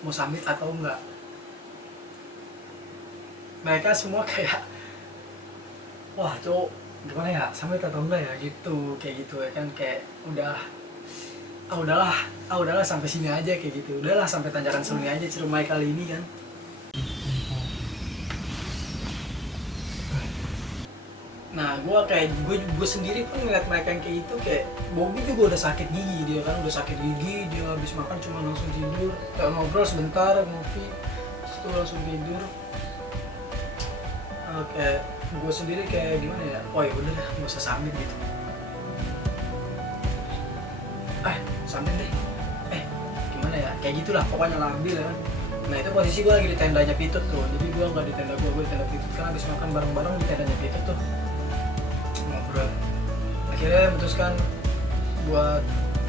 mau summit atau enggak. Mereka semua kayak, wah cowok gimana ya, summit atau enggak ya gitu, kayak gitu ya kan, kayak udahlah sampai sini aja, kayak gitu, udahlah sampai Tanjakan Seruni aja Ciremai kali ini kan. Nah gue sendiri pun ngeliat mereka yang kayak itu, kayak Bobby juga udah sakit gigi, dia kan udah sakit gigi, dia habis makan cuma langsung tidur, kayak ngobrol sebentar ngopi terus tuh langsung tidur. Oke, gue sendiri kayak gimana ya, oh ya udah deh nggak usah summit gitu, summit deh, gimana ya, kayak gitulah pokoknya labil ya. Nah itu posisi gue lagi di tendanya Pitut tuh, jadi gue nggak di tenda gue di tenda Pitut, kan habis makan bareng-bareng di tendanya Pitut tuh ngobrol. Akhirnya memutuskan buat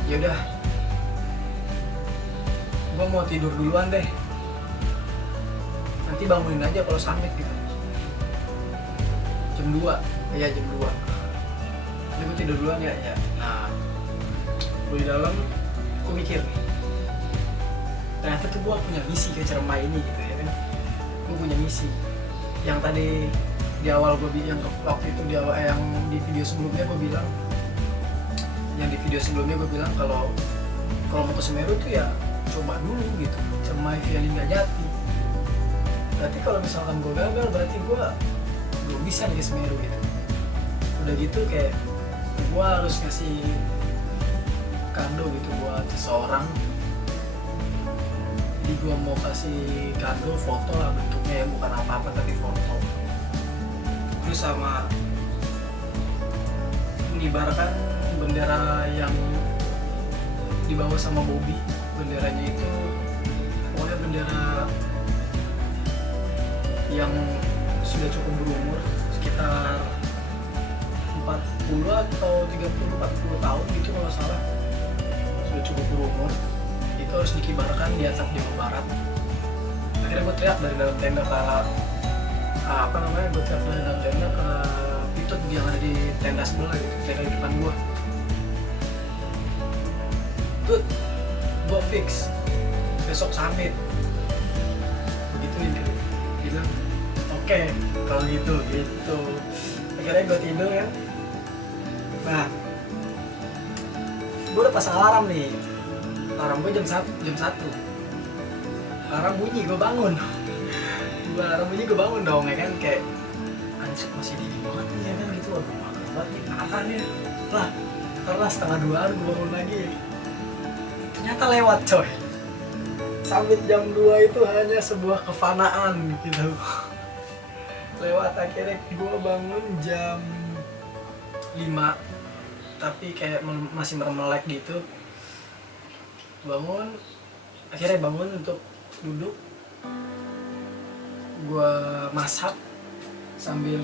yaudah gue mau tidur duluan deh, nanti bangunin aja kalau summit gitu. Jam 2, iya jam 2 jadi gue tidur duluan ya. Nah gue di dalam, gue mikir nih, ternyata tuh gue punya misi ke Ciremai ini gitu ya kan. Gue punya misi yang tadi di awal gue bilang, waktu itu di awal yang di video sebelumnya gue bilang, kalau mau ke Semeru tuh ya coba dulu gitu, Ciremai via Linggajati. Berarti kalau misalkan gue gagal, berarti gue belum bisa nih ke Semeru gitu. Udah gitu kayak gue harus ngasih kado gitu buat seseorang. Jadi gue mau kasih kado foto lah bentuknya ya, bukan apa-apa tapi foto. Terus sama mengibarkan bendera yang dibawa sama Bobby. Benderanya itu pokoknya bendera yang sudah cukup berumur, sekitar 40 atau 30-40 tahun gitu kalau salah, sudah cukup berumur. Itu harus dikibarkan di atap Jawa Barat. Akhirnya gue teriak dari dalam tenda ke Pitut yang ada di tenda sebelah gitu, tenda di depan gue. Tut, gue fix besok summit. Begitu nih dia bilang, oke, kalau gitu. Akhirnya gue tidur kan. Nah, gue udah pasang alarm nih. Alarm gue jam 1. Alarm bunyi, gue bangun. Gue bangun dong ya kan, kayak anjir masih dingin banget nih ya kan gitu. Waduh, makan banget nih, makan ya. Lah, karena 1:30 gue bangun lagi. Ternyata lewat coy. Sampai jam 2 itu hanya sebuah kefanaan gitu. Lewat, akhirnya gue bangun jam 5, tapi kayak masih melek gitu. Akhirnya bangun untuk duduk. Gue masak sambil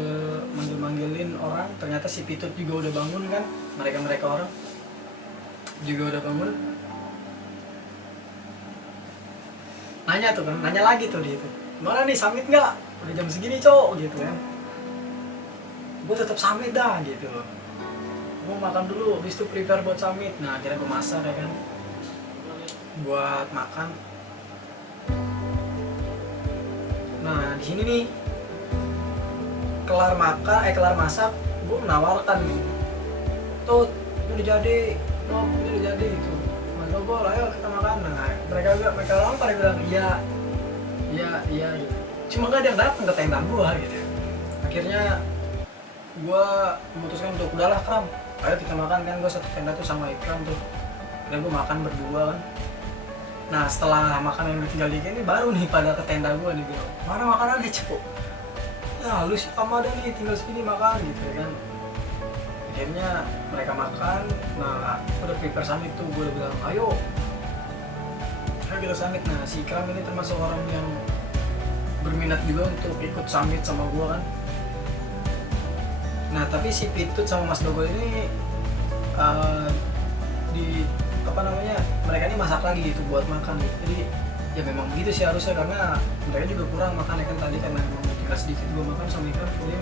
manggilin orang. Ternyata si Pitut juga udah bangun kan, mereka orang juga udah bangun. Nanya lagi tuh dia tuh, gimana nih summit nggak? Udah jam segini cowok gitu kan. Gue tetap summit dah gitu. Gue makan dulu, habis itu prepare buat summit. Nah akhirnya gue masak ya kan, buat makan. Nah di sini nih kelar masak, gue menawarkan nih, Tut, ini udah jadi gitu. Mantap gue, ayo kita makan. Nah mereka orang pada bilang iya gitu. Cuma gak ada yang datang ke tenda gue gitu. Akhirnya gue memutuskan untuk udahlah Kram, ayo kita makan kan. Gue satu tenda tuh sama Ikram tuh. Akhirnya gue makan berdua kan. Nah setelah makan yang udah tinggal dikit ini, baru nih pada ke tenda gue nih bilang, mana makanannya Cep? Ya lu sih sama ada nih, tinggal segini makan gitu ya kan. Akhirnya mereka makan. Nah udah prepare summit tuh, gue udah bilang ayo kita summit. Nah si Ikram ini termasuk orang yang berminat juga untuk ikut summit sama gue kan. Nah tapi si Pitut sama Mas Dogo ini mereka ini masak lagi gitu buat makan gitu. Jadi ya memang begitu sih harusnya, karena mereka juga kurang makan ya kan tadi, karena memang tinggal sedikit gue makan sama Ikram. Jadi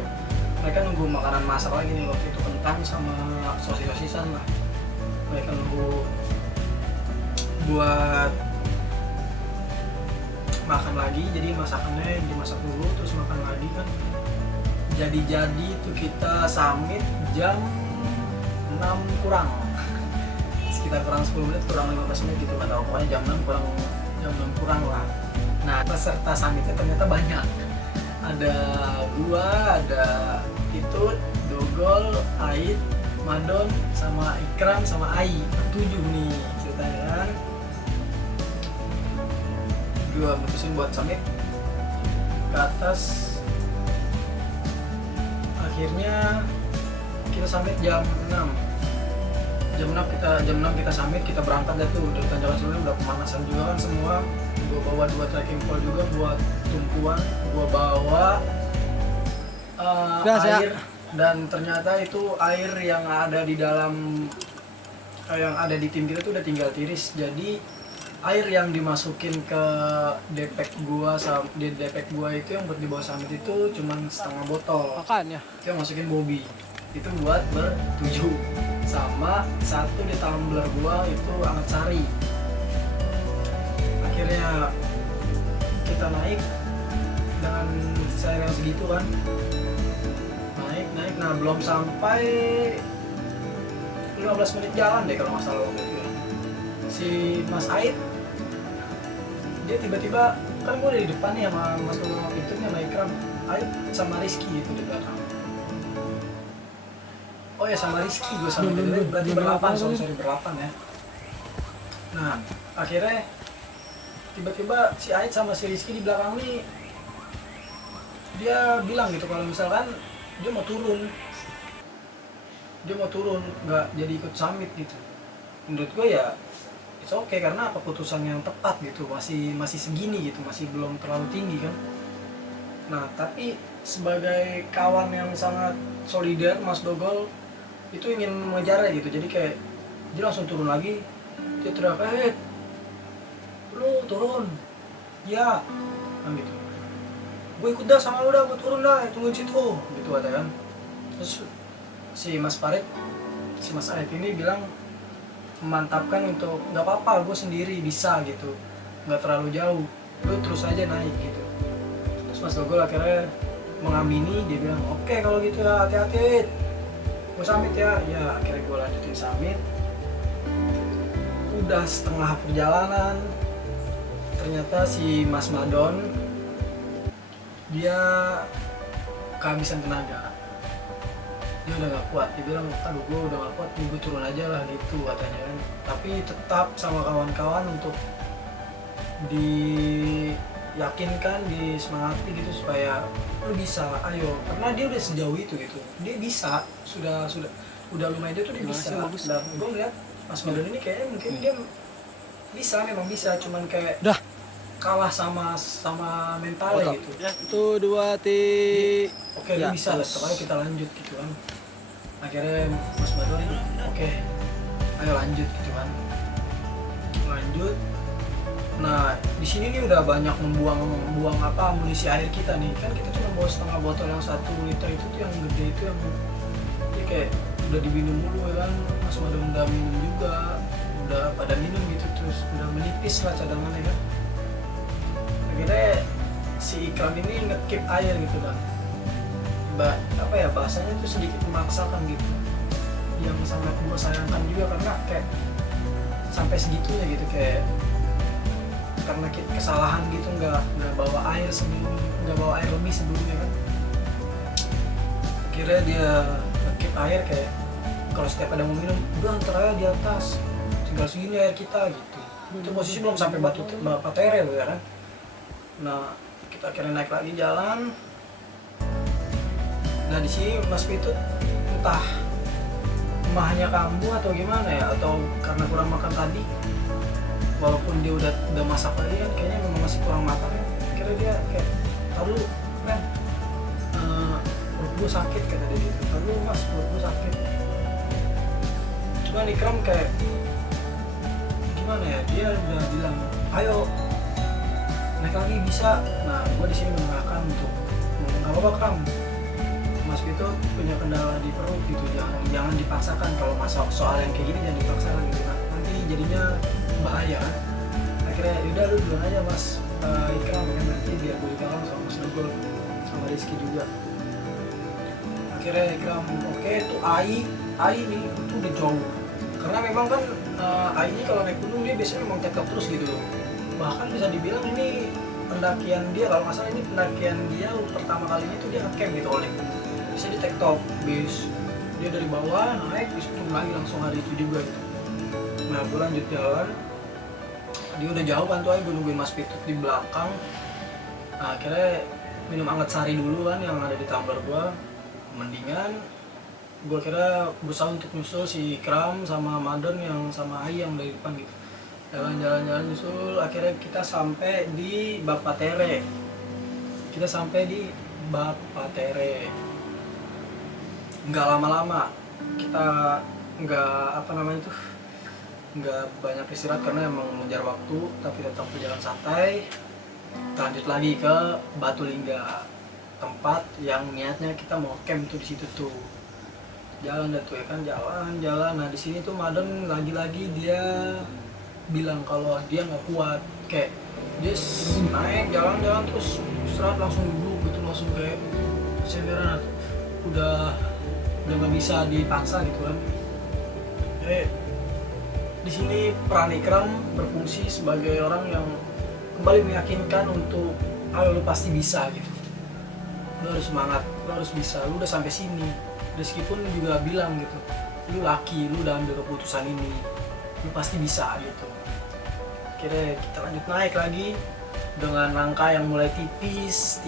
mereka nunggu makanan masak lagi nih, waktu itu kentang sama sosis-sosisan lah. Mereka nunggu buat makan lagi, jadi masakannya dimasak dulu terus makan lagi kan. Jadi itu kita summit jam 6 kurang, sekitar kurang 10 menit, kurang 15 menit gitu, nggak tahu, pokoknya jam 6 kurang lah. Nah, peserta summitnya ternyata banyak, ada gua, ada Itut, Dogol, Ait, Madon, sama Ikram, sama Ai, 7 nih ceritanya kan. Gua mutusin buat summit ke atas. Akhirnya kita summit jam 6 kita summit, kita berangkat dah tuh dari tanjakan sebelumnya, udah pemanasan juga kan semua. Gua bawa 2 trekking pole juga buat tumpuan, gua bawa air ya. Dan ternyata itu air yang ada di dalam yang ada di tim kita tuh udah tinggal tiris, jadi air yang dimasukin ke depek gua itu yang buat dibawa summit itu cuman setengah botol. Makan ya. Itu yang masukin Bobby. Itu buat ber-7. Sama satu di tumbler gua itu anget sari. Akhirnya kita naik dengan saya yang segitu kan. Naik. Nah, belum sampai 15 menit jalan deh kalau nggak salah waktu itu ya. Si Mas Ait dia tiba-tiba, kan gue di depan nih sama Mas Dono itu sama Ikram, Ait sama Rizky itu di belakang. Oh ya, sama Rizky gue sama dia, berarti berlapan, sorry berlapan ya. Nah, akhirnya tiba-tiba si Ait sama si Rizky di belakang nih, dia bilang gitu kalau misalkan dia mau turun nggak jadi ikut summit gitu. Menurut gue ya it's okay, karena keputusan yang tepat gitu, masih segini gitu, masih belum terlalu tinggi kan. Nah, tapi sebagai kawan yang sangat solider, Mas Dogol itu ingin mengejarnya gitu, jadi kayak dia langsung turun lagi, dia teriak, lu turun ya kan gitu, gue ikut dah sama lu dah, gue turun dah, tungguin situ gitu ada kan. Terus si Mas Ait ini bilang, memantapkan untuk nggak apa-apa, gue sendiri bisa gitu, nggak terlalu jauh, lu terus aja naik gitu. Terus Mas Dogol akhirnya mengamini, dia bilang oke kalau gitu ya, hati-hati gue summit ya. Akhirnya gue lanjutin summit. Udah setengah perjalanan ternyata si Mas Madon dia kehabisan tenaga, dia udah gak kuat, dia bilang aduh gue udah gak kuat, gue turun aja lah gitu katanya kan. Tapi tetap sama kawan-kawan untuk diyakinkan, disemangati gitu supaya lu bisa, ayo, karena dia udah sejauh itu gitu, dia bisa, udah lumayan, dia tuh dia bisa. Dan gue ngeliat Mas Madon ini kayaknya mungkin dia bisa, memang bisa, cuman kayak kalah sama mentalnya gitu. Ya, itu 2 Oke, lu bisa, pokoknya kita lanjut gitu kan. Akhirnya Mas Madon oke, ayo lanjut gitu kan. Lanjut. Nah, di sini nih udah banyak membuang amunisi air kita nih. Kan kita cuma bawa setengah botol yang 1 liter itu tuh, yang gede itu, yang dia kayak udah diminum dulu ya kan. Mas Madon udah minum juga, udah pada minum gitu, terus udah menipis lah cadangannya kan. Akhirnya si Ikram ini nge-keep air gitu kan. Bahasanya itu sedikit memaksakan gitu, yang sangat gue sayangkan juga, karena kayak sampai segitunya gitu, kayak karena kesalahan gitu, nggak bawa air lebih sebelumnya kan. Akhirnya dia nge-keep air, kayak kalau setiap ada mau minum udah antar aja di atas, tinggal segini air kita gitu. Itu posisi belum sampai Bapak Tere loh ya kan. Nah, kita akhirnya naik lagi jalan. Nah, di sini Mas Pitut entah emahnya kambuh atau gimana ya, atau karena kurang makan tadi, walaupun dia udah masak lagi kan, kayaknya memang masih kurang makan kan. Akhirnya dia kayak, taruh men, perut gue sakit kata dia gitu, taruh mas, perut gue sakit. Cuma Ikram kayak gimana ya, dia udah bilang ayo naik lagi bisa. Nah, gue di sini mengarahkan untuk nggak apa-apa Kram, Mas Pitut punya kendala di perut gitu, jangan dipaksakan. Kalau masalah soal yang kayak gini jangan dipaksakan gitu kan, nanti jadinya bahaya kan. Akhirnya yaudah lu duluan aja mas, Ikram kan, nanti biar gue dibangun sama Mas Dogol sama Rizky juga. Akhirnya Ikram oke, tuh Ai nih itu udah jauh, karena memang kan Ai ini kalau naik gunung dia biasanya memang tektok terus gitu loh. Bahkan bisa dibilang ini pendakian dia, kalau nggak salah ini pendakian dia pertama kalinya itu dia ngecamp gitu oleh bisa di tektok bis, dia dari bawah naik bis turun lagi langsung hari itu juga gitu. Nah gue lanjut jalan, dia udah jauh kan tuh, gue nungguin Mas Pitut di belakang. Nah, akhirnya minum anget sari dulu kan yang ada di tumbler gue, mendingan gue kira berusaha untuk nyusul si Ikram sama Madon yang sama Ai yang dari depan gitu. Jalan-jalan nyusul, akhirnya kita sampai di Bapatere. Nggak lama-lama, kita nggak banyak istirahat karena emang mengejar waktu, tapi tetap berjalan santai. Lanjut lagi ke Batu Lingga, tempat yang niatnya kita mau camp tuh di situ tuh. Jalan dah tuh ya kan, jalan. Nah di sini tuh Madon lagi-lagi dia bilang kalau dia nggak kuat, kayak dia naik jalan terus istirahat langsung duduk gitu, langsung kayak senderan, udah nggak bisa dipaksa gitu kan. Di sini peran Ikram berfungsi sebagai orang yang kembali meyakinkan untuk lu pasti bisa gitu, lu harus semangat, lu harus bisa, lu udah sampai sini. Rizky pun juga bilang gitu, lu laki, lu udah ambil keputusan ini, lu pasti bisa gitu. Akhirnya kita lanjut naik lagi dengan langkah yang mulai tipis,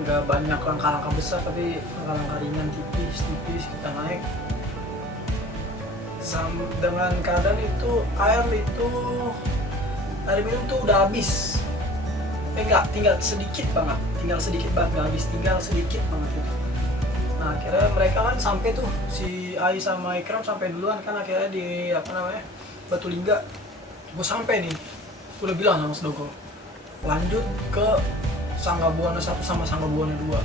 nggak banyak langkah-langkah besar, tapi langkah-langkah ringan, tipis kita naik. Dengan keadaan itu air minum tuh udah habis. Tinggal sedikit banget nggak habis, tinggal sedikit banget gitu. Nah akhirnya mereka kan sampai tuh, si Ai sama Ikram sampai duluan kan akhirnya di Batu Lingga. Gue sampai nih, gue udah bilang sama Mas Dogol lanjut ke Sangga Buana 1 sama Sangga Buana 2.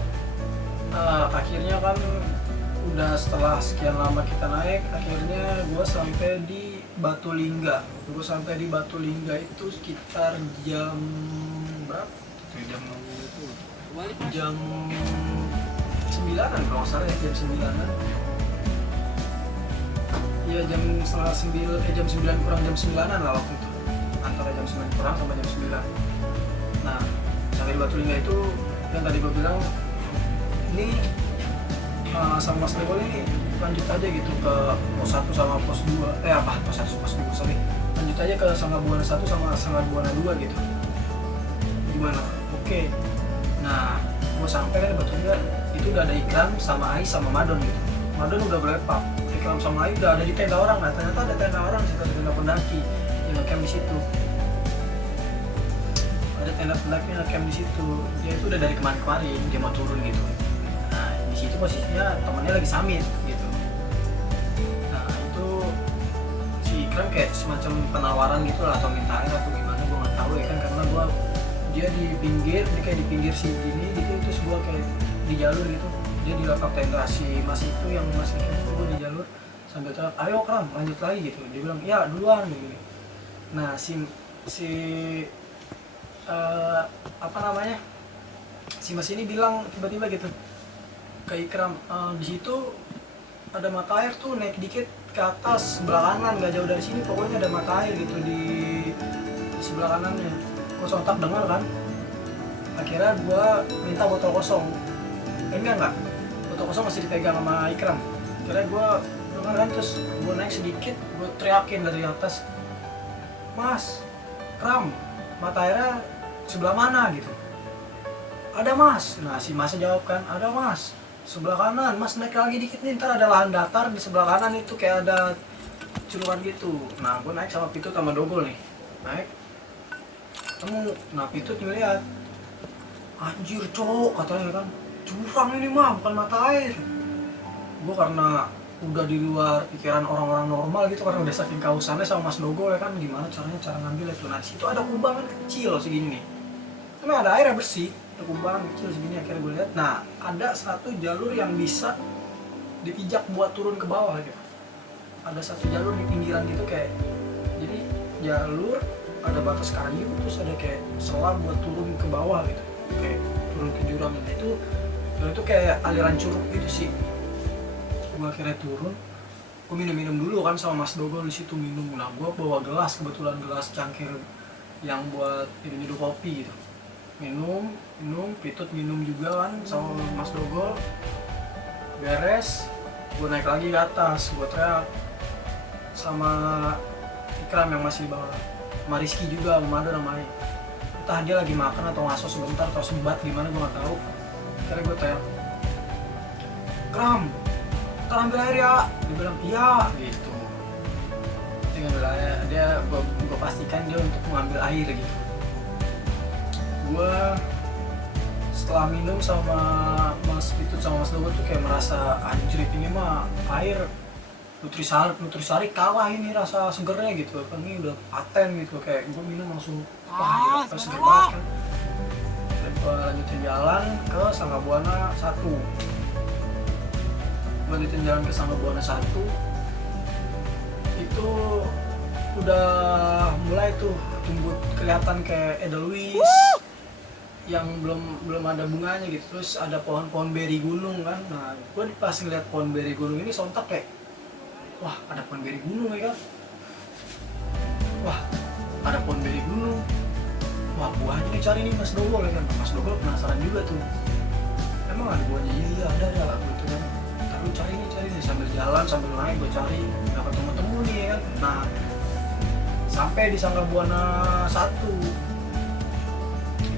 Akhirnya kan udah setelah sekian lama kita naik, akhirnya gue sampai di Batu Lingga. Itu sekitar jam berapa? Jam 9-an kalau nggak salah ya, jam 9-an. Iya jam 9 kurang jam 9-an lah waktu itu. Antara jam 9 kurang sama jam 9. Nah, sampai di Batu Lingga itu yang tadi gue bilang, ini sama Mas Dogol ini lanjut aja gitu ke pos 1 sama pos 2. Pos 1 pos 2, sorry. Lanjut aja ke Sangga Buana 1 sama Sangga Buana 2 gitu. Gimana? Oke. Nah, gue sampai kan di Batu Lingga, itu udah ada Ikram sama Ai sama Madon gitu. Madon udah berlepak, Ikram sama Ai udah ada di tenda orang. Nah, ternyata ada tenda orang di situ, ada tenda pendaki yang ngecamp di situ. Ada tenda pendaki yang ngecamp di situ. Dia itu udah dari kemarin dia mau turun gitu. Nah, di situ posisinya temannya lagi summit gitu. Nah, itu si Ikram kayak semacam penawaran gitu lah, atau minta air atau gimana, gue nggak tahu ya kan, karena dia kayak di pinggir sini gitu, terus gue kayak di jalur gitu, dia di lapak tenda. Si Mas itu yang masih gue di jalur sambil teriak, ayo Kram lanjut lagi gitu. Dia bilang ya duluan gitu. Nah si Mas ini bilang tiba-tiba gitu ke Ikram, di situ ada mata air tuh, naik dikit ke atas sebelah kanan, nggak jauh dari sini pokoknya ada mata air gitu di sebelah kanannya. Gue sontak dengar kan, akhirnya gue minta botol kosong. Enggak, botol kosong masih dipegang sama Ikram. Akhirnya gue dengar kan, terus gue naik sedikit, gue teriakin dari atas, Mas, Kram, mata airnya sebelah mana gitu. Ada Mas. Nah si Masnya jawab kan, ada Mas, sebelah kanan. Mas naik lagi dikit nih, ntar ada lahan datar di sebelah kanan itu kayak ada celuran gitu. Nah gue naik sama Pitut sama Dogol nih, naik ketemu. Nah Pitut ngeliat, anjir cowok katanya kan, curang ini mah bukan mata air. Gue karena udah di luar pikiran orang-orang normal gitu, karena udah saking kausannya sama Mas Dogol ya kan, gimana cara ngambil itu. Nah situ ada kubangan kecil segini nih, emang ada airnya bersih, ada kubangan kecil segini. Akhirnya gue lihat, nah ada satu jalur yang bisa dipijak buat turun ke bawah gitu. Ada satu jalur di pinggiran gitu, kayak jadi jalur ada batas kayu, terus ada kayak selang buat turun ke bawah gitu, kayak turun ke jurang. Nah itu kayak aliran curug gitu sih. Gue akhirnya turun, gue minum dulu kan sama Mas Dogol di situ minum. Nah gue bawa gelas, kebetulan gelas cangkir yang buat nyeduh kopi gitu. Minum, Pitut minum juga kan sama Mas Dogol. Beres, gue naik lagi ke atas, gue teriak sama Ikram yang masih di bawah, sama Rizky juga, sama Mado namanya. Entah dia lagi makan atau ngaso sebentar atau sebat gimana gue gak tahu. Akhirnya gue teriak, Kram, ntar ambil air ya. Dia bilang iya gitu. Dia ngambil air, gue pastikan dia untuk mengambil air gitu. Gue setelah minum sama Mas Pitut sama Mas Dogol tuh kayak merasa anjir ini mah air Nutrisari kalah ini rasa segernya gitu kan, ini udah paten gitu. Kayak gue minum langsung wah gila, seger banget kan. Dan gue lanjutin jalan ke Sangga Buana 1. Gue lanjutin jalan ke Sangga Buana 1 itu udah mulai tuh tumbuh kelihatan kayak edelweiss yang belum ada bunganya gitu. Terus ada pohon-pohon beri gunung kan. Nah gue pas ngeliat pohon beri gunung ini sontak kayak, wah ada pohon beri gunung ya kan. Wah ada pohon beri gunung, wah buahnya nih cari nih Mas Dogol ya kan. Mas Dogol penasaran juga tuh, emang ada buahnya? Iya ada lah gitu kan. Tapi cari nih sambil jalan sambil naik gue cari, nggak ketemu nih ya kan. Nah sampai di Sangga Buana 1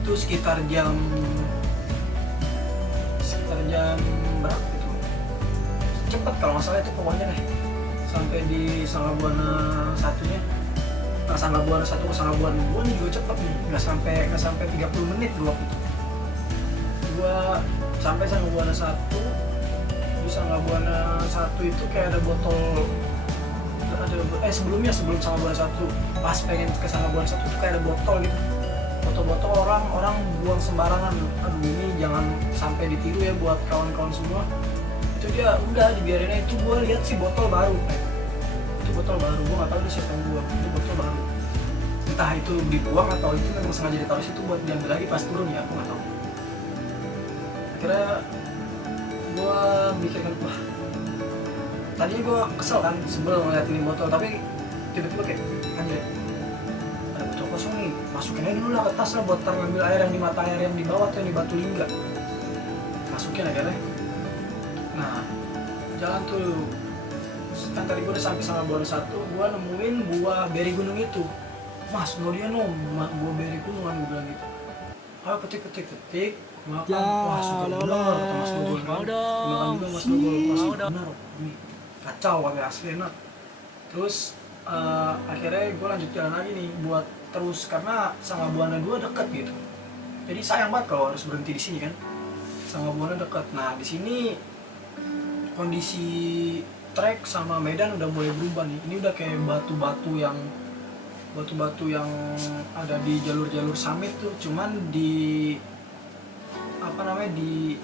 itu sekitar jam berapa itu, cepet kalau nggak salah itu pokoknya deh. Sampai di Sangga Buana 1-nya, nah Sangga Buana 1 ke Sangga Buana 2 nih juga cepet nih, nggak sampai 30 menit gue waktu itu. Gue sampai Sangga Buana 1, di Sangga Buana 1 itu kayak ada botol, sebelum Sangga Buana 1 pas pengen ke Sangga Buana 1 itu kayak ada botol gitu, botol orang buang sembarangan. Aduh ini jangan sampai ditiru ya buat kawan-kawan semua. Itu dia udah dibiarin aja. Itu gue lihat sih botol baru, itu botol baru, gue nggak tahu dia siapa yang buang. Itu botol baru, entah itu dibuang atau itu memang sengaja ditaruh situ buat diambil lagi pas turun ya, aku nggak tahu. Akhirnya gue mikirkan, wah tadinya gue kesel kan sebelum ngeliat ini botol, tapi tiba-tiba kayak anjir ada botol kosong nih, masukin aja dulu lah ke tas lah buat ngambil air yang di mata air yang di bawah tuh yang di Batu Lingga, masukin akhirnya. Nah jalan tuh kan tadi gue udah sampai Sangga Buana 1, gue nemuin buah beri gunung itu. Mas lo dia buah beri gunung kan, gue bilang gitu. Ah petik makan, wah suka bener kata Mas Dogol kan. Makan juga Mas Dogol, masih bener ini kacau kayak asli enak. Terus akhirnya gue lanjut jalan lagi nih buat terus, karena Sangga Buana 2 deket gitu. Jadi sayang banget kalau harus berhenti di sini kan. Sangga Buana deket. Nah di sini kondisi trek sama medan udah mulai berubah nih. Ini udah kayak batu-batu yang ada di jalur-jalur summit tuh, cuman di di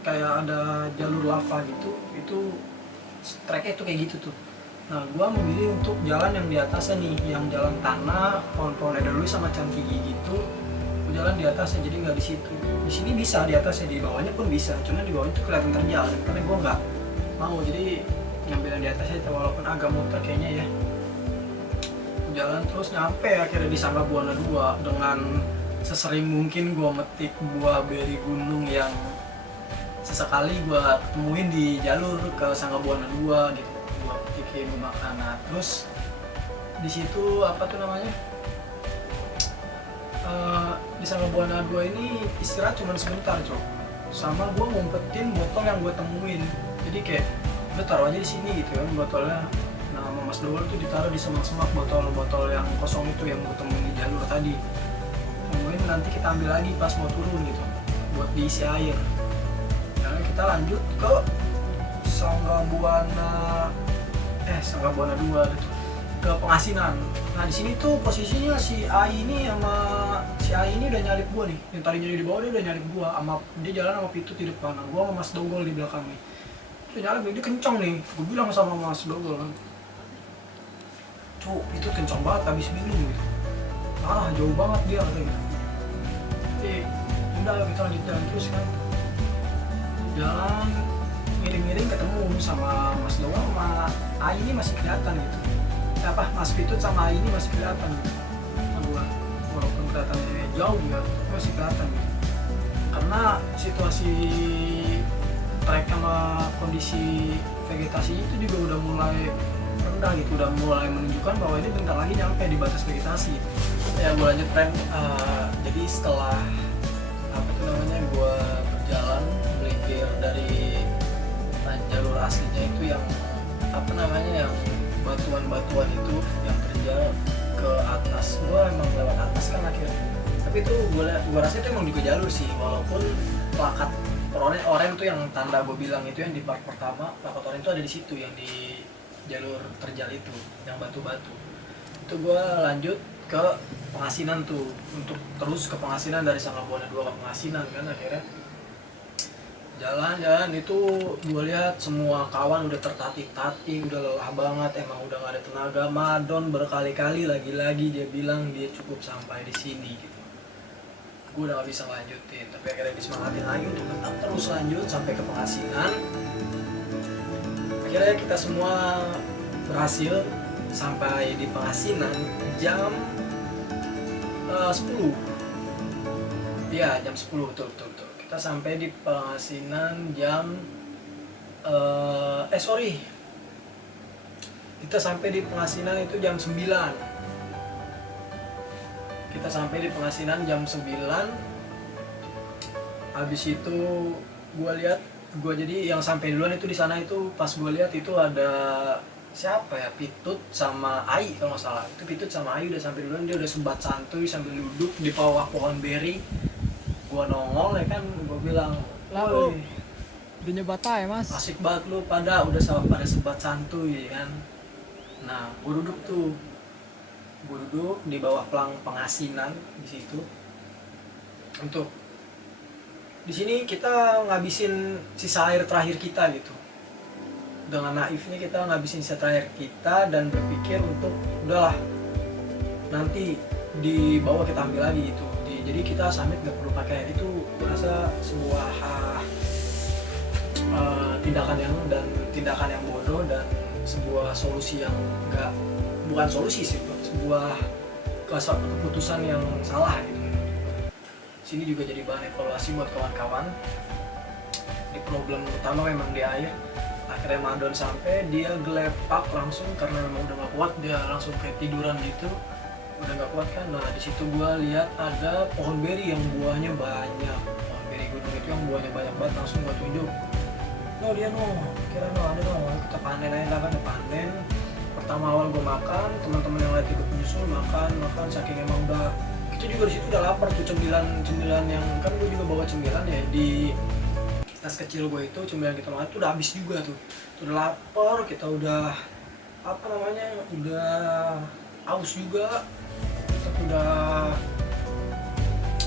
kayak ada jalur lava gitu. Itu treknya itu kayak gitu tuh. Nah gua memilih untuk jalan yang di atasnya nih, yang jalan tanah, pohon-pohon edelweiss sama cantigi gitu. Gua jalan di atasnya, jadi nggak di situ. Di sini bisa di atasnya, di bawahnya pun bisa, cuman di bawahnya tuh kelihatan terjal. Karena gua nggak mau, jadi ngambil yang di atasnya walaupun agak muter kayaknya ya. Jalan terus nyampe akhirnya di Sangga Buana 2 dengan sesering mungkin gue metik buah beri gunung yang sesekali gue temuin di jalur ke Sangga Buana 2 gitu. Gue petikin, gue makan. Nah terus di situ apa tuh namanya, di Sangga Buana 2 ini istirahat cuma sebentar cok, sama gue ngumpetin botol yang gue temuin. Jadi kayak udah taruh aja di sini gitu kan botolnya. Nah sama Mas Dogol tuh ditaruh di semak-semak botol-botol yang kosong itu yang gue temuin di jalur tadi. Temuin nanti kita ambil lagi pas mau turun gitu buat diisi air. Lalu kita lanjut ke Sangga Buana 2 gitu, ke Pengasinan. Nah di sini tuh posisinya si Ai ini udah nyalip gua nih. Yang tadinya di bawah dia udah nyalip gua, dia jalan sama Pitut di depan. Nah, gua sama Mas Dogol di belakang nih. Dia nyalip, dia kenceng nih. Gua bilang sama Mas Dogol kan, "Cuk, itu kenceng banget habis minum gitu." salah jauh banget dia katanya. Jadi udah kita lanjut jalan terus kan, jalan miring-miring ketemu sama Mas Doa sama Ai ini masih kelihatan gitu. Mas Pitut sama Ai ini masih kelihatan gitu. Gua walaupun kelihatannya jauh ya masih kelihatan gitu. Karena situasi trek sama kondisi vegetasi itu juga udah mulai rendah gitu, udah mulai menunjukkan bahwa ini bentar lagi nyampe di batas vegetasi. Ya gue lanjut tren, jadi setelah gue berjalan melintir dari jalur aslinya itu yang yang batuan-batuan itu yang terjal ke atas. Gue emang lewat atas kan akhirnya, tapi itu gue rasa itu emang juga jalur sih, walaupun plakat oren tuh yang tanda gue bilang itu yang di part pertama, plakat oren itu ada di situ yang di jalur terjal itu yang batu-batu. Itu gue lanjut ke Pengasinan tuh, untuk terus ke Pengasinan, dari Sanggabuana 2 ke Pengasinan kan. Akhirnya jalan-jalan itu gue lihat semua kawan udah tertatih-tatih, udah lelah banget, emang udah gak ada tenaga. Madon berkali-kali lagi-lagi dia bilang dia cukup sampai di sini gitu. Gue udah gak bisa lanjutin, tapi akhirnya disemangatin lagi untuk tetap terus lanjut sampai ke Pengasinan. Akhirnya kita semua berhasil sampai di Pengasinan jam 10. Iya, jam 10 betul. Kita sampai di Pengasinan jam kita sampai di Pengasinan itu jam 9. Kita sampai di Pengasinan jam 9. Habis itu gue jadi yang sampai duluan itu di sana. Itu pas gue lihat itu ada siapa ya, Pitut sama Ai kalau nggak salah. Itu Pitut sama Ai udah sampai duluan, dia udah sebat santuy sambil duduk di bawah pohon beri. Gua nongol ya kan, gua bilang, "Woi, udah nyoba ya Mas? Asik banget lu pada sebat santuy kan." Nah, gua duduk di bawah pelang Pengasinan di situ. Di sini kita ngabisin sisa air terakhir kita gitu. Dengan naifnya kita ngabisin sisa terakhir kita dan berpikir untuk udahlah, nanti di bawah kita ambil lagi gitu. Jadi kita summit gak perlu pakai air. Itu merasa sebuah tindakan yang bodoh dan sebuah solusi yang bukan solusi sih, sebuah keputusan yang salah gitu. Sini juga jadi bahan evaluasi buat kawan-kawan. Di problem utama memang di air. Akhirnya Madon sampai, dia gelepak langsung karena memang udah gak kuat, dia langsung kayak tiduran gitu, udah gak kuat kan. Nah di situ gue lihat ada pohon beri yang buahnya banyak, pohon beri gunung itu yang buahnya banyak banget. Langsung gue tunjuk, dia kira ada kita panen aja lah kan. Panen pertama awal gue makan, teman-teman yang lain ikut menyusul makan saking emang udah, kita juga di situ udah lapar tuh. Cemilan yang kan gue juga bawa cemilan ya di tas kecil gue itu, cemilan kita makan tuh udah habis juga tuh. Udah lapar, kita udah udah aus juga, kita udah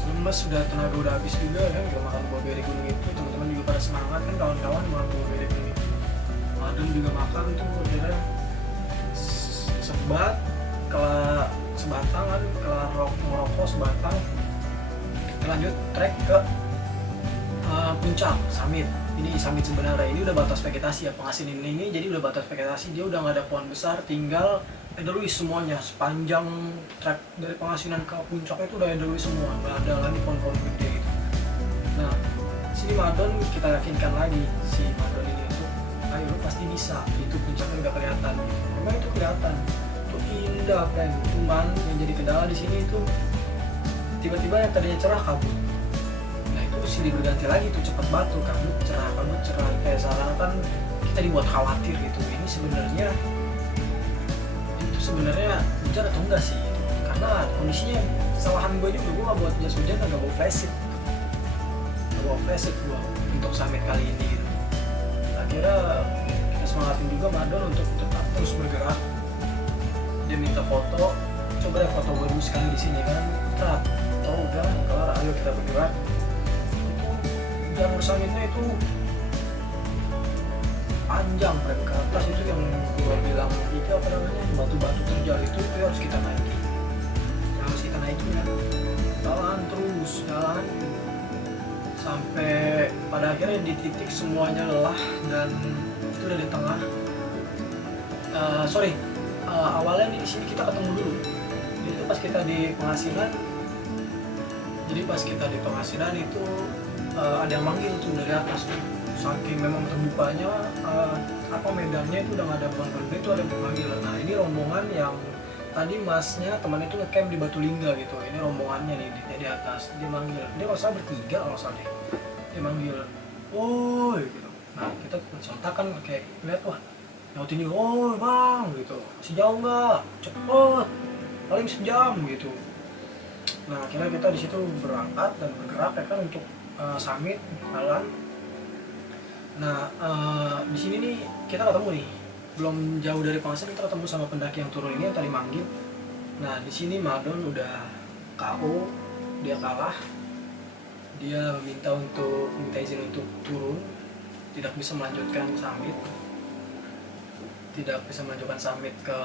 lemes, udah tenaga udah habis juga kan. Kita makan buah beri gunung itu, teman-teman juga pada semangat kan, kawan-kawan makan buah beri gunung itu. Madon juga makan tuh, akhirnya sebat sebatang kan, kelar merokok sebatang. Kita lanjut trek ke puncak summit. Ini summit sebenarnya, ini udah batas vegetasi ya. Pengasinan ini jadi udah batas vegetasi, dia udah nggak ada pohon besar, tinggal edelweiss semuanya. Sepanjang trek dari Pengasinan ke puncak itu udah edelweiss semua, nggak ada lagi pohon-pohon gede gitu. Nah sini Madon kita yakinkan lagi, si Madon ini untuk ayo lu pasti bisa, itu puncaknya udah kelihatan. Memang itu kelihatan, itu indah kan. Cuman yang jadi kendala di sini itu tiba-tiba yang tadinya cerah kabut. Silih berganti lagi tuh, cepet batu, kabut cerah, kayak seakan-akan kita dibuat khawatir gitu. Ini sebenarnya hujan atau enggak sih gitu. Karena kondisinya kesalahan gue juga, gue gak buat jas hujan, gak bawa flashlight gue untuk summit kali ini gitu. Akhirnya kita semangatin juga Madon untuk tetap terus bergerak. Dia minta foto, coba deh foto gue dulu sekali di sini kan. Udah kelar, ayo kita bergerak. Jalur summitnya itu panjang, ke atas itu yang gue bilang itu batu-batu terjal itu harus kita naiki, harus kita kita naikin kan, jalan sampai pada akhirnya di titik semuanya lelah dan itu udah di tengah. Awalnya di sini kita ketemu dulu. Jadi itu pas kita di Pengasinan itu ada yang manggil tuh dari atas tuh. Saking memang terbukanya medannya itu udah gak ada beban, itu ada pemanggil. Nah ini rombongan yang tadi masnya teman itu ngecamp di Batu Lingga gitu. Ini rombongannya nih di atas, dia manggil. Dia kalau salah bertiga kalau salah deh. Dia manggil, woi gitu. Nah kita sontak kan kayak lihat, wah nyaut ini, woi bang gitu. Masih jauh nggak? Cepet, paling sejam gitu. Nah akhirnya kita di situ berangkat dan bergerak ya kan untuk summit jalan. Nah di sini nih kita ketemu nih, belum jauh dari Pengasinan kita ketemu sama pendaki yang turun ini yang tadi manggil. Nah di sini Madon udah KO, dia kalah, dia minta izin untuk turun, tidak bisa melanjutkan summit ke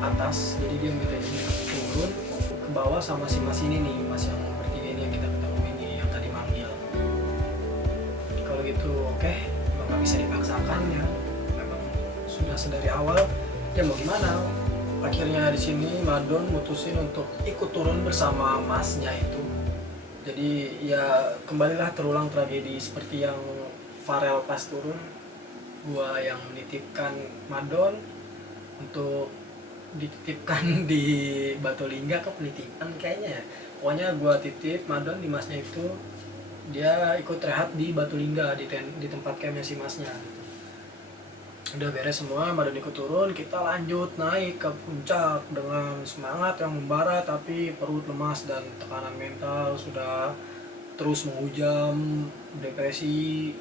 atas, jadi dia minta izin untuk turun ke bawah sama si mas ini nih, mas yang bertiga ini yang kita ketemu ini yang tadi manggil. Kalau gitu oke, memang nggak bisa dipaksakan ya, memang sudah sedari awal ya mau gimana. Akhirnya di sini Madon mutusin untuk ikut turun bersama masnya itu. Jadi ya kembalilah terulang tragedi seperti yang Farel pas turun. Gua yang menitipkan Madon untuk dititipkan di Batu Lingga, ke penitipan kayaknya ya. Pokoknya gua titip Madon di masnya itu, dia ikut rehat di Batu Lingga di tempat campnya si masnya. Udah beres semua, Madon ikut turun, kita lanjut naik ke puncak dengan semangat yang membara, tapi perut lemas dan tekanan mental sudah terus menghujam, depresi,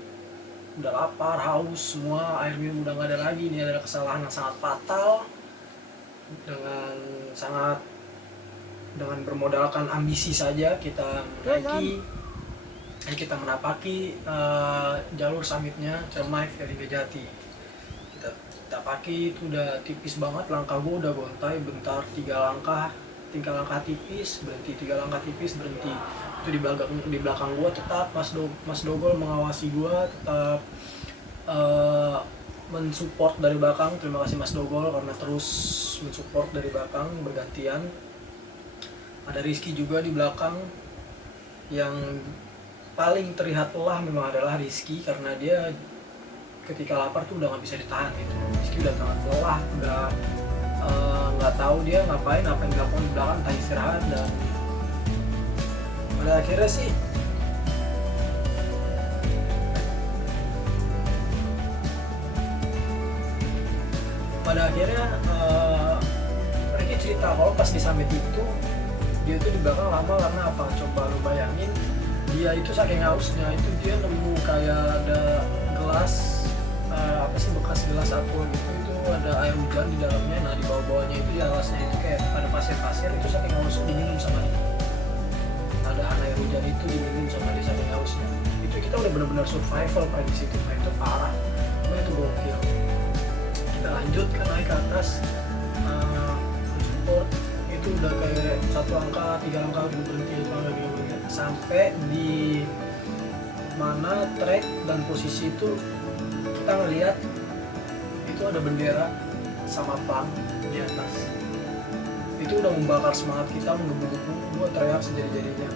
udah lapar, haus, semua air minum udah gak ada lagi. Ini adalah kesalahan yang sangat fatal. Dengan bermodalkan ambisi saja kita menapaki jalur summitnya Ciremai Valley Kejati. Kita paki itu udah tipis banget, langkah gue udah gontai, bentar 3 langkah tipis, berhenti 3 langkah tipis, berhenti. Itu di belakang gue tetap Mas Dogol mengawasi gue, tetap mensupport dari belakang. Terima kasih Mas Dogol karena terus mensupport dari belakang bergantian. Ada Rizky juga di belakang, yang paling terlihat lelah memang adalah Rizky karena dia ketika lapar tuh udah nggak bisa ditahan gitu. Rizky udah sangat lelah, udah nggak tahu dia ngapain, apa yang dilakukan di belakang, entah istirahat. Dan pada akhirnya sih Ricky cerita kalau pas di summit itu dia tuh di belakang lama karena apa, coba lu bayangin, dia itu saking hausnya itu dia nemu kayak ada gelas bekas gelas aqua gitu, itu ada air hujan di dalamnya. Nah di bawah-bawahnya itu di alasnya itu kayak ada pasir-pasir, itu saking hausnya diminum sama dia. Ada air hujan itu diminum sama dia saking hausnya. Itu kita udah benar-benar survival pada di situ. Nah itu parah, itu gokil. Kita lanjut ke naik ke atas, support itu udah kayak 1 langkah, 3 langkah udah berhenti sampai di mana trek dan posisi itu kita ngelihat itu ada bendera sama pang di atas. Itu udah membakar semangat kita, menggebu-gebu. Gua teriak sejadi-jadinya,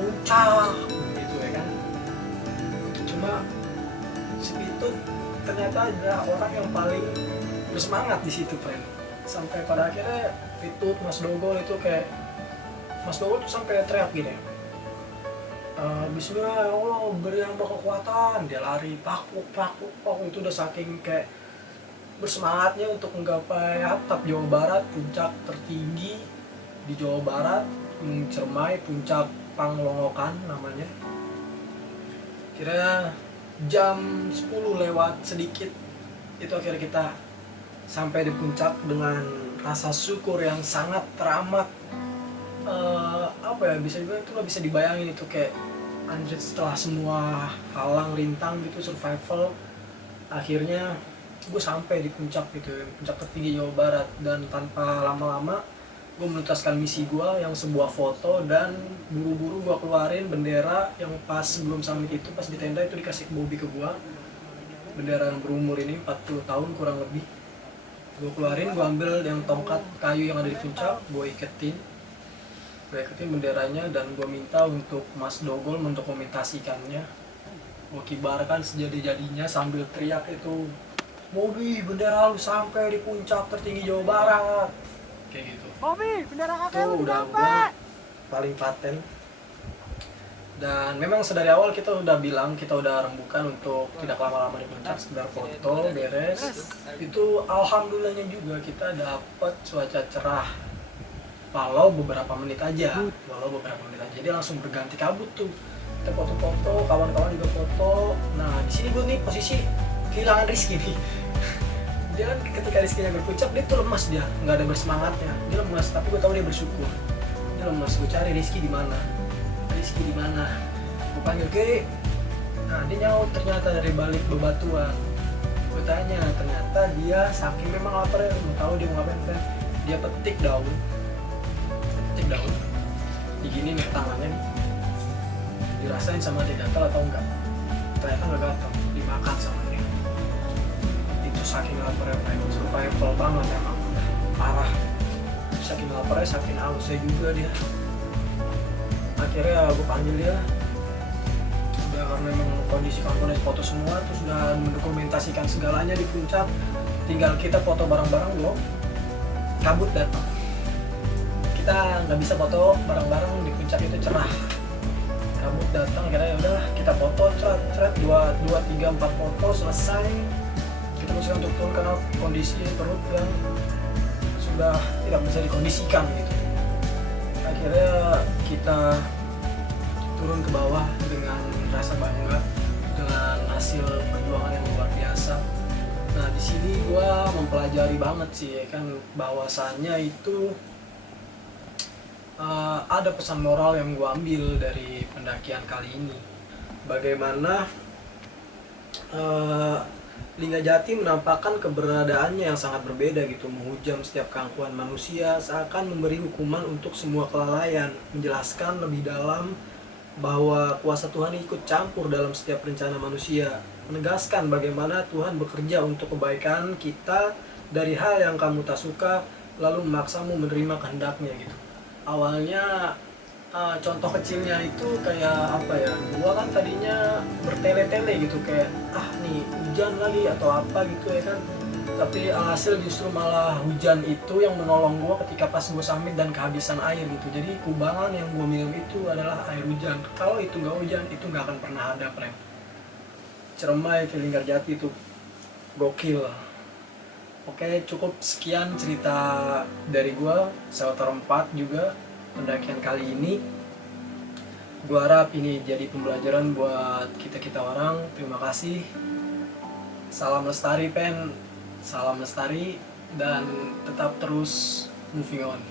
puncak gitu ya kan. Cuma itu ternyata adalah orang yang paling bersemangat di situ, friend. Sampai pada akhirnya itu Mas Dogol itu kayak Mas Dogol tuh sampai teriak gini, Bismillah ya Allah, beri hamba kekuatan. Dia lari pakuk, itu udah saking kayak bersemangatnya untuk menggapai atap Jawa Barat, puncak tertinggi di Jawa Barat, Gunung Ciremai, puncak Panglongokan namanya. Kira jam 10 lewat sedikit itu akhirnya kita sampai di puncak dengan rasa syukur yang sangat teramat. Bisa dibilang itu gak bisa dibayangin, itu kayak anjir, setelah semua halang rintang gitu, survival, akhirnya gue sampai di puncak gitu, puncak tertinggi Jawa Barat. Dan tanpa lama-lama gue menuntaskan misi gue yang sebuah foto, dan buru-buru gue keluarin bendera yang pas sebelum summit itu, pas di tenda itu dikasih ke Bobby ke gue, bendera yang berumur ini 40 tahun kurang lebih. Gue keluarin, gue ambil yang tongkat kayu yang ada di puncak, gue iketin benderanya, dan gue minta untuk Mas Dogol mendokumentasikannya. Gue kibarkan sejadi-jadinya sambil teriak itu, Bobby, bendera lu sampai di puncak tertinggi Jawa Barat, kayak gitu. Bobby, bendera kakek Itu lu udah sampai. paling paten. Dan memang sedari awal kita udah bilang, kita udah rembukan untuk tidak lama-lama di puncak, sekedar foto beres. Itu alhamdulillahnya juga kita dapat cuaca cerah, walau beberapa menit aja. Dia langsung berganti kabut tuh. Kita foto-foto, kawan-kawan juga foto. Nah di sini gue nih posisi kehilangan Rizky nih. Dia kan ketika Rizky-nya berpuncak, dia tuh lemas, dia nggak ada bersemangatnya, dia lemas. Tapi gue tahu dia bersyukur. Dia lemas. Gue cari Rizky di mana. Gue panggil ke, nah dia nyaut ternyata dari balik bebatuan. Gue tanya, ternyata dia saking memang lapar ya, mau tahu dia mau ngapain kan? Dia petik daun, digini nih ke tangannya, dirasain sama dia gatal atau enggak. Ternyata nggak gatal, dimakan sama dia. Itu saking laparnya, survival banget emang, parah. Saking laparnya, saking hausnya juga dia. Akhirnya gue panggil dia, udah karena memang kondisi kampungnya foto semua, terus udah mendokumentasikan segalanya di puncak, tinggal kita foto bareng-bareng loh. Kabut datang, kita nggak bisa foto bareng-bareng di puncak, itu cerah. Kabut datang, akhirnya udah kita foto, ceret 2, 3, 4 foto selesai. Kita berusaha untuk turun karena kondisi perut yang sudah tidak bisa dikondisikan gitu. Akhirnya kita turun ke bawah dengan rasa bangga dengan hasil perjuangan yang luar biasa. Nah di sini gue mempelajari banget sih ya kan, bahwasannya itu ada pesan moral yang gue ambil dari pendakian kali ini. Bagaimana Linggajati menampakkan keberadaannya yang sangat berbeda gitu, menghujam setiap keangkuhan manusia, seakan memberi hukuman untuk semua kelalaian, menjelaskan lebih dalam bahwa kuasa Tuhan ikut campur dalam setiap rencana manusia, menegaskan bagaimana Tuhan bekerja untuk kebaikan kita dari hal yang kamu tak suka, lalu memaksamu menerima kehendaknya gitu. Awalnya contoh kecilnya itu kayak apa ya, gua kan tadinya bertele-tele gitu, kayak nih hujan lagi atau apa gitu ya kan, tapi alhasil justru malah hujan itu yang menolong gua ketika pas gua summit dan kehabisan air gitu. Jadi kubangan yang gua minum itu adalah air hujan. Kalau itu nggak hujan, itu nggak akan pernah ada Prem. Ciremai Linggarjati itu gokil. Oke, cukup sekian cerita dari gua, Shelter 4 juga pendakian kali ini. Gua harap ini jadi pembelajaran buat kita orang. Terima kasih. Salam lestari Pen, salam lestari, dan tetap terus moving on.